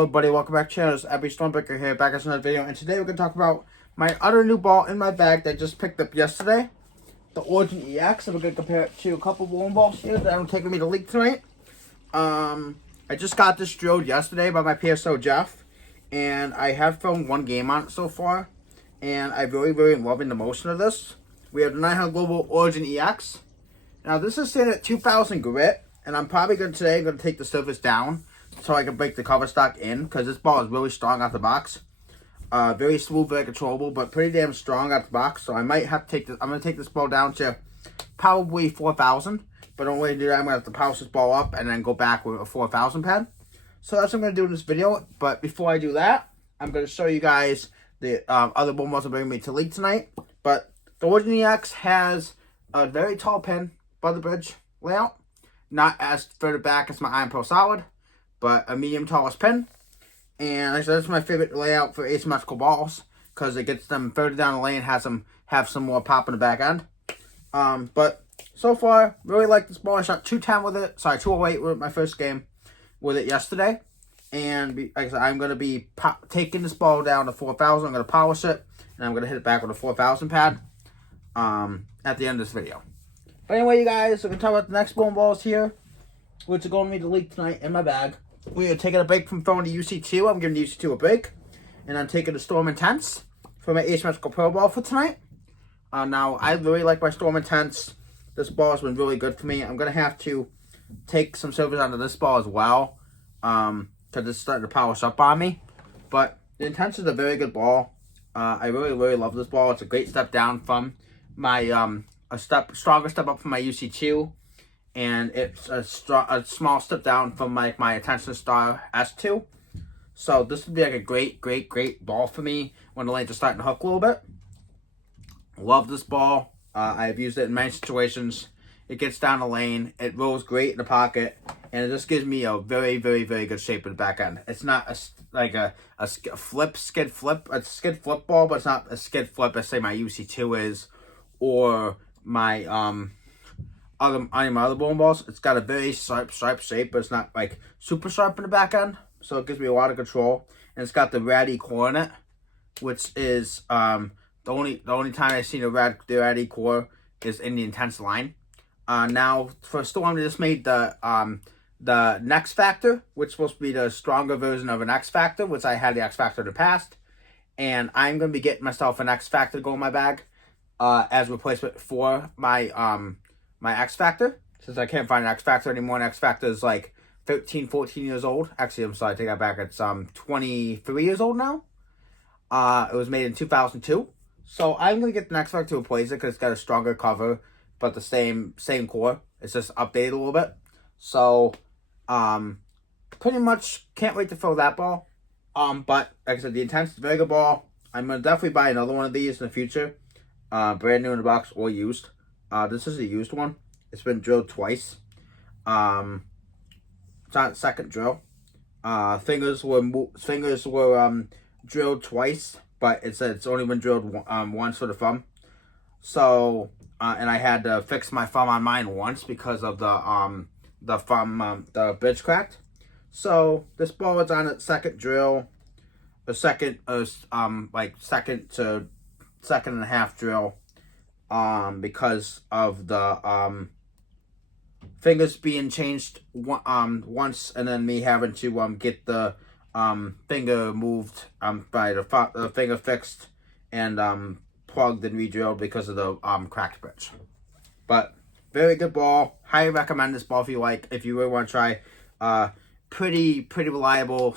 Hello everybody, welcome back to channel. It's Abby Stormbreaker here, back with another video, and today we're going to talk about my other new ball in my bag that I just picked up yesterday, the Origin EX, and we're going to compare it to a couple bowling balls here that are taking me to league tonight. I just got this drilled yesterday by my PSO Jeff, and I have filmed one game on it so far, and I'm really loving the motion of this. We have the 900 Global Origin EX. Now this is sitting at 2,000 grit, and I'm probably going to take the surface down so I can break the cover stock in, because this ball is really strong out the box. Very smooth, very controllable, but pretty damn strong out the box. So I might have to take this. I'm going to take this ball down to probably 4,000. But the only way to do that, I'm going to have to polish this ball up and then go back with a 4,000 pad. So that's what I'm going to do in this video. But before I do that, I'm going to show you guys the other bowling balls I'm bringing me to league tonight. But the Origin EX has a very tall pin by the bridge layout. Not as further back as my Iron Pro Solid, but a medium tallest pin. And like I said, that's my favorite layout for asymmetrical balls, because it gets them further down the lane, have some more pop in the back end. But so far, really like this ball. I shot 210 with it. Sorry, 208 with my first game with it yesterday. And like I said, I'm going to be taking this ball down to 4,000. I'm going to polish it, and I'm going to hit it back with a 4,000 pad at the end of this video. But anyway, you guys, we're going to talk about the next bowling balls here, which are going to be the league tonight in my bag. We are taking a break from throwing the UC2. I'm giving the UC2 a break. And I'm taking the Storm Intense for my asymmetrical pro ball for tonight. Now, I really like my Storm Intense. This ball has been really good for me. I'm going to have to take some service onto this ball as well, because it's starting to polish up on me. But the Intense is a very good ball. I really love this ball. It's a great step down from my, stronger step up from my UC2. And it's a small step down from my Attention Star S2. So this would be like a great ball for me when the lanes are starting to hook a little bit. Love this ball. I've used it in many situations. It gets down the lane. It rolls great in the pocket. And it just gives me a very good shape in the back end. It's not a skid flip. It's a skid flip ball, but it's not a skid flip as say my UC2 is, or my my other bowling balls. It's got a very sharp shape, but it's not like super sharp in the back end, so it gives me a lot of control. And it's got the Rad core in it, which is the only time I've seen the Rad core is in the Intense line. Now for Storm, they just made the X Factor, which is supposed to be the stronger version of an X Factor, which I had the X Factor in the past, and I'm gonna be getting myself an X Factor to go in my bag as a replacement for my my X Factor, since I can't find an X Factor anymore. An X Factor is like 13, 14 years old. Actually, I'm sorry, I take that back. It's 23 years old now. It was made in 2002. So I'm going to get the X Factor to replace it, because it's got a stronger cover, but the same core. It's just updated a little bit. So, pretty much can't wait to throw that ball. But like I said, the Intense is a very good ball. I'm going to definitely buy another one of these in the future. Brand new in the box or used. This is a used one. It's been drilled twice. It's on its second drill. Fingers were drilled twice, but it's only been drilled once for the thumb. So and I had to fix my thumb on mine once because of the thumb the bridge cracked. So this ball is on its second drill, second to second and a half drill. Because of the fingers being changed once, and then me having to get the finger moved by the finger fixed and plugged and re-drilled because of the cracked bridge. But very good ball. Highly recommend this ball if you really want to try pretty reliable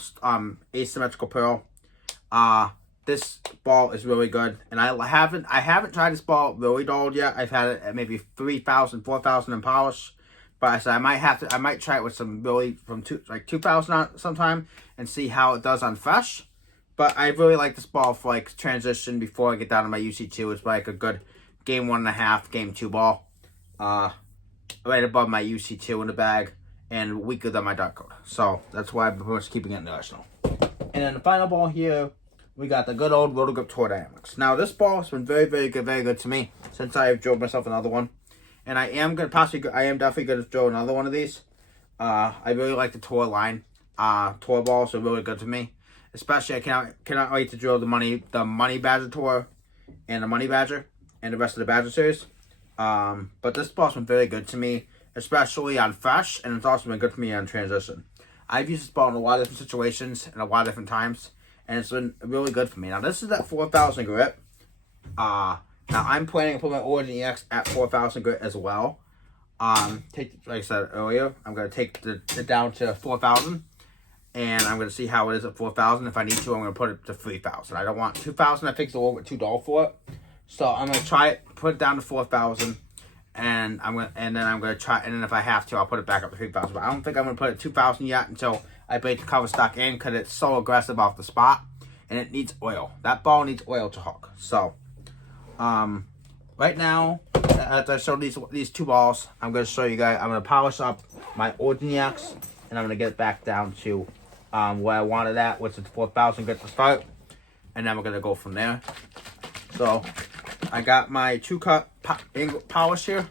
asymmetrical pearl. This ball is really good, and I haven't tried this ball really dulled yet. I've had it at maybe 3,000, 4,000 in polish, but I said I might try it with some really from 2,000 on sometime and see how it does on fresh. But I really like this ball for like transition before I get down to my UC2. It's like a good game 1.5, game 2 ball, right above my UC2 in the bag and weaker than my dart code. So that's why I'm pretty much keeping it in the arsenal. And then the final ball here, we got the good old Rotogrip Tour Dynamics. Now, this ball has been very good to me since I've drilled myself another one. And I am definitely going to drill another one of these. I really like the Tour line. tour balls are really good to me. Especially, I cannot wait to drill the Money Badger tour and the Money Badger and the rest of the Badger series. But this ball's been very good to me, especially on fresh, and it's also been good for me on transition. I've used this ball in a lot of different situations and a lot of different times, and it's been really good for me. Now, this is at 4,000 grit. Now, I'm planning to put my Origin EX at 4,000 grit as well. Like I said earlier, I'm going to take it down to 4,000. And I'm going to see how it is at 4,000. If I need to, I'm going to put it to 3,000. I don't want 2,000. I think it's a little bit too dull for it. So I'm going to try it, put it down to 4,000. And then I'm going to try, and then if I have to, I'll put it back up to 3,000. But I don't think I'm going to put it 2,000 yet until I break the cover stock in, because it's so aggressive off the spot. And it needs oil. That ball needs oil to hook. So, right now, after I show these two balls, I'm going to show you guys, I'm going to polish up my Origin EX, and I'm going to get it back down to where I wanted at, which is 4,000 grit to start, and then we're gonna go from there. So I got my 2-cut polish here,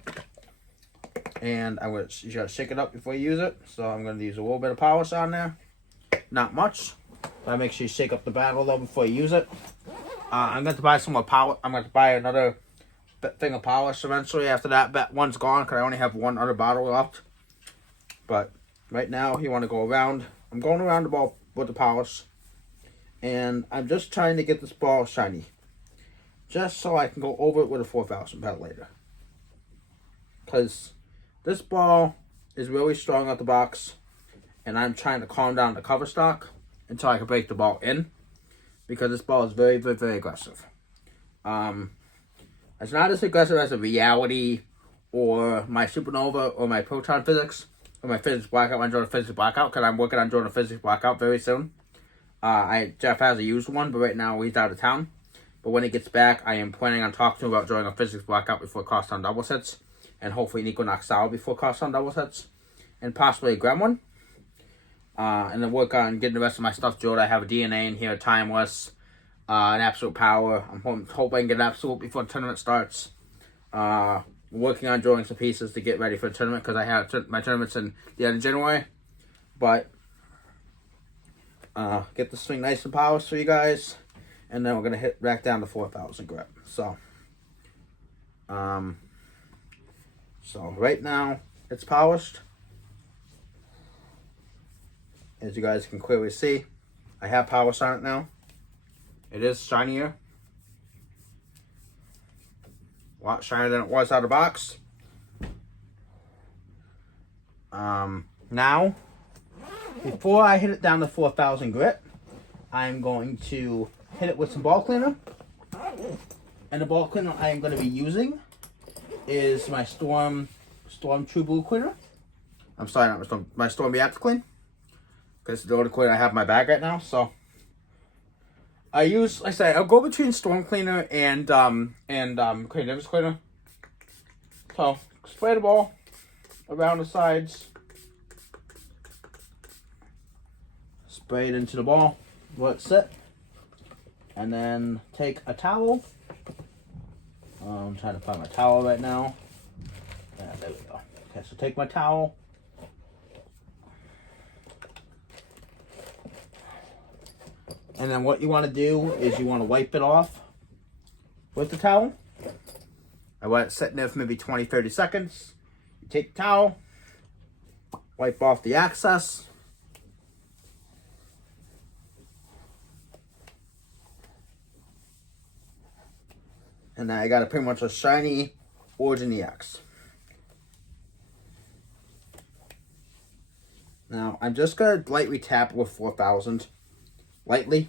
and you gotta shake it up before you use it. So I'm gonna use a little bit of polish on there, not much, but make sure you shake up the battle though before you use it. I'm going to buy some more polish. I'm going to buy another thing of polish eventually after that one's gone, because I only have one other bottle left. But right now, you want to go around. I'm going around the ball with the polish, and I'm just trying to get this ball shiny, just so I can go over it with a 4,000 pet later. Because this ball is really strong out the box, and I'm trying to calm down the cover stock until I can break the ball in, because this ball is very, very, very aggressive. It's not as aggressive as a Reality or my Supernova or my Proton Physics. For my physics blackout, I'm doing a physics blackout, because I'm working on doing a physics blackout very soon. Jeff has a used one, but right now he's out of town. But when he gets back, I am planning on talking to him about doing a physics blackout before Crosstown double sets, and hopefully Nico knocks out before Crosstown double sets, and possibly a Gremlin. And then work on getting the rest of my stuff drilled. I have a DNA in here, Timeless, an Absolute Power. I'm hoping I can get an Absolute before the tournament starts. Working on drawing some pieces to get ready for the tournament, because I have my tournaments in the end of January. But get the swing nice and polished for you guys, and then we're gonna hit back down to 4,000 grit. So right now it's polished, as you guys can clearly see. I have polish on it now. It is shinier. A lot shinier than it was out of the box. Now, before I hit it down to 4,000 grit, I'm going to hit it with some ball cleaner. And the ball cleaner I am going to be using is my Storm True Blue cleaner. I'm sorry, not my Storm Reactor Clean, because it's the only cleaner I have in my bag right now. So I'll go between Storm Cleaner and Creative's Cleaner. So spray the ball around the sides, spray it into the ball, let it sit, and then take a towel. I'm trying to find my towel right now. Yeah, there we go. Okay, so take my towel. And then what you want to do is you want to wipe it off with the towel. I let it sit there for maybe 20-30 seconds. You take the towel, wipe off the excess. And now I got pretty much a shiny Origin EX. Now I'm just going to lightly tap it with 4,000. Lightly,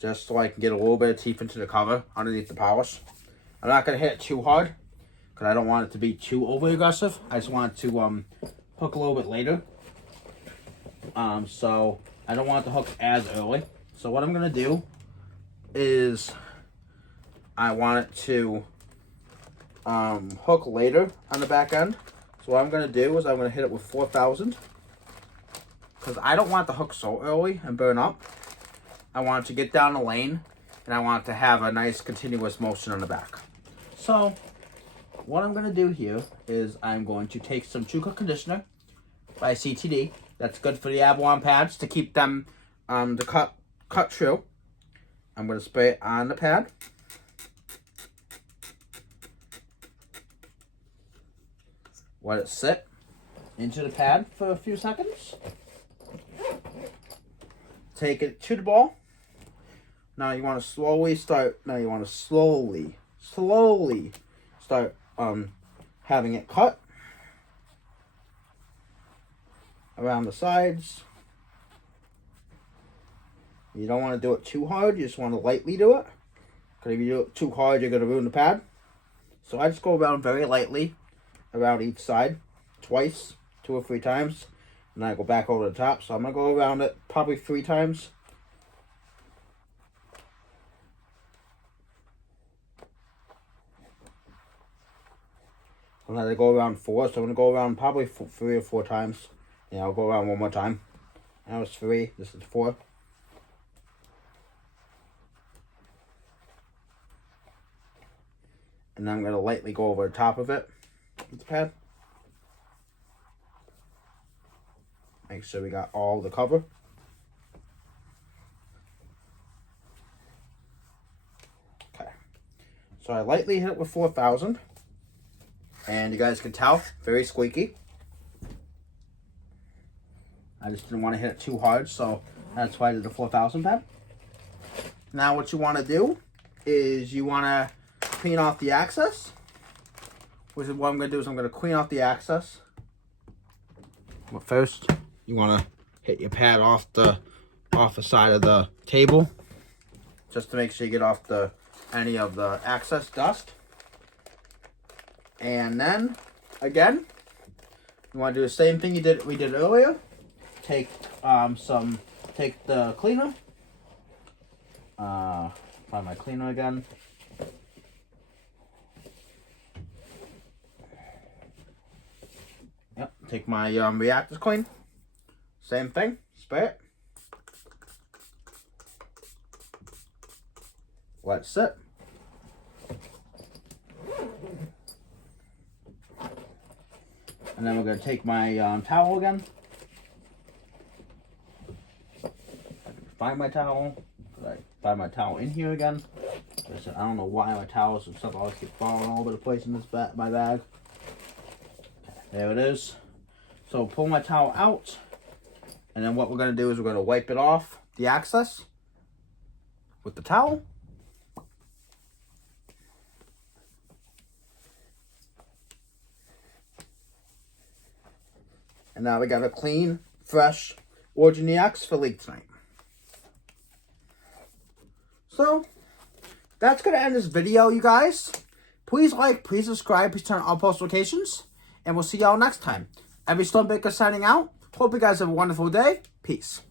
just so I can get a little bit of teeth into the cover underneath the polish. I'm not going to hit it too hard, because I don't want it to be too overly aggressive. I just want it to hook a little bit later. So I don't want it to hook as early. So what I'm going to do is I want it to hook later on the back end. So what I'm going to do is I'm going to hit it with 4,000. Because I don't want the hook so early and burn up. I want it to get down the lane, and I want it to have a nice continuous motion on the back. So what I'm going to do here is I'm going to take some 2-cut conditioner, by CTD. That's good for the Avalon pads to keep them the cut true. I'm going to spray it on the pad. Let it sit into the pad for a few seconds. Take it to the ball. Now you want to slowly start having it cut around the sides. You don't want to do it too hard. You just want to lightly do it. Because if you do it too hard, you're going to ruin the pad. So I just go around very lightly around each side twice, 2 or 3 times. And then I go back over the top. So I'm going to go around it probably 3 times. And then I go around 4. So I'm going to go around probably 3 or 4 times. Yeah, I'll go around one more time. That was 3. This is 4. And then I'm going to lightly go over the top of it with the pad. Make sure we got all the cover. Okay. So I lightly hit it with 4000. And you guys can tell, very squeaky. I just didn't want to hit it too hard, so that's why I did the 4000 pad. Now what you want to do is you want to clean off the access. Which is what I'm going to do is I'm going to clean off the access. But first, you want to hit your pad off the side of the table, just to make sure you get off any of the access dust. And then again, you want to do the same thing we did earlier. Take the cleaner. Find my cleaner again. Yep, take my Reactors clean. Same thing, spray it. Let it sit. And then we're going to take my towel again. Find my towel. I find my towel in here again. I don't know why my towels and stuff always keep falling all over the place in this my bag. There it is. So pull my towel out, and then what we're going to do is we're going to wipe it off the access with the towel. And now we got a clean, fresh Origin EX for League tonight. So, that's going to end this video, you guys. Please like, please subscribe, please turn on all post notifications. And we'll see y'all next time. Abby Stormbaker signing out. Hope you guys have a wonderful day. Peace.